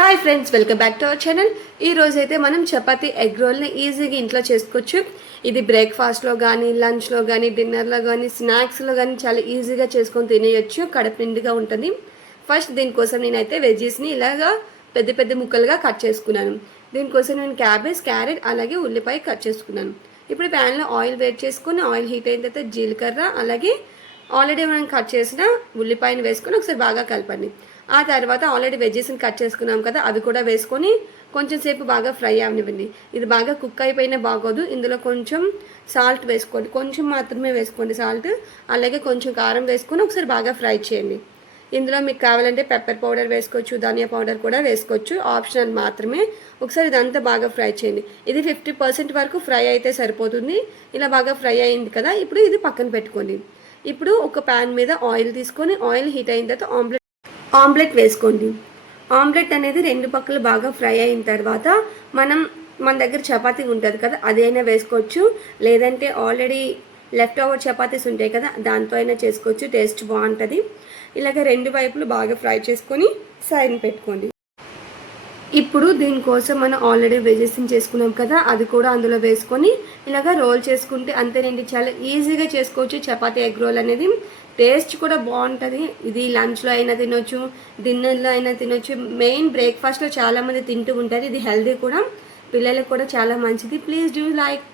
Hi friends, welcome back to our channel. ఈ రోజు అయితే మనం చపాతీ ఎగ్ రోల్ని ఈజీగా ఇంట్లో చేసుకోవచ్చు. ఇది బ్రేక్ఫాస్ట్లో కానీ, లంచ్లో కానీ, డిన్నర్లో కానీ, స్నాక్స్లో కానీ చాలా ఈజీగా చేసుకొని తినేయచ్చు. కడుపు నిండుగా ఉంటుంది. ఫస్ట్ దీనికోసం నేనైతే వెజ్జెస్ని ఇలాగా పెద్ద పెద్ద ముక్కలుగా కట్ చేసుకున్నాను. దీనికోసం నేను క్యాబేజ్, క్యారెట్ అలాగే ఉల్లిపాయ కట్ చేసుకున్నాను. ఇప్పుడు ప్యాన్లో ఆయిల్ వేడి చేసుకొని ఆయిల్ హీట్ అయిన తర్వాత జీలకర్ర అలాగే ఆల్రెడీ మనం కట్ చేసిన ఉల్లిపాయను వేసుకొని ఒకసారి బాగా కలపండి. ఆ తర్వాత ఆల్రెడీ వెజ్జెస్ని కట్ చేసుకున్నాం కదా, అవి కూడా వేసుకొని కొంచెం సేపు బాగా ఫ్రై అవనివ్వండి. ఇది బాగా కుక్ అయిపోయినా బాగోదు. ఇందులో కొంచెం సాల్ట్ వేసుకోండి, కొంచెం మాత్రమే వేసుకోండి సాల్ట్. అలాగే కొంచెం కారం వేసుకొని ఒకసారి బాగా ఫ్రై చేయండి. ఇందులో మీకు కావాలంటే పెప్పర్ పౌడర్ వేసుకోవచ్చు, ధనియా పౌడర్ కూడా వేసుకోవచ్చు, ఆప్షనల్ మాత్రమే. ఒకసారి ఇదంతా బాగా ఫ్రై చేయండి. ఇది 50% వరకు ఫ్రై అయితే సరిపోతుంది. ఇలా బాగా ఫ్రై అయింది కదా, ఇప్పుడు ఇది పక్కన పెట్టుకోండి. ఇప్పుడు ఒక ప్యాన్ మీద ఆయిల్ తీసుకొని ఆయిల్ హీట్ అయిన తర్వాత ఆమ్లెట్ వేసుకోండి. ఆమ్లెట్ అనేది రెండు పక్కలు బాగా ఫ్రై అయిన తర్వాత మన దగ్గర చపాతీ ఉంటుంది కదా, అదైనా వేసుకోవచ్చు. లేదంటే ఆల్రెడీ లెఫ్ట్ ఓవర్ చపాతీస్ ఉంటాయి కదా, దాంతో అయినా చేసుకోవచ్చు. టేస్ట్ బాగుంటుంది. ఇలాగ రెండు వైపులు బాగా ఫ్రై చేసుకొని సైడ్ పెట్టుకోండి. ఇప్పుడు దీనికోసం మనం ఆల్రెడీ వెజెస్ని చేసుకున్నాం కదా, అది కూడా అందులో వేసుకొని ఇలాగ రోల్ చేసుకుంటే అంతేనండి. చాలా ఈజీగా చేసుకోవచ్చు చపాతీ ఎగ్ రోల్ అనేది. టేస్ట్ కూడా బాగుంటుంది. ఇది లంచ్లో అయినా తినొచ్చు, డిన్నర్లో అయినా తినొచ్చు. మెయిన్ బ్రేక్ఫాస్ట్లో చాలామంది తింటూ ఉంటారు. ఇది హెల్దీ కూడా, పిల్లలకు కూడా చాలా మంచిది. Please do like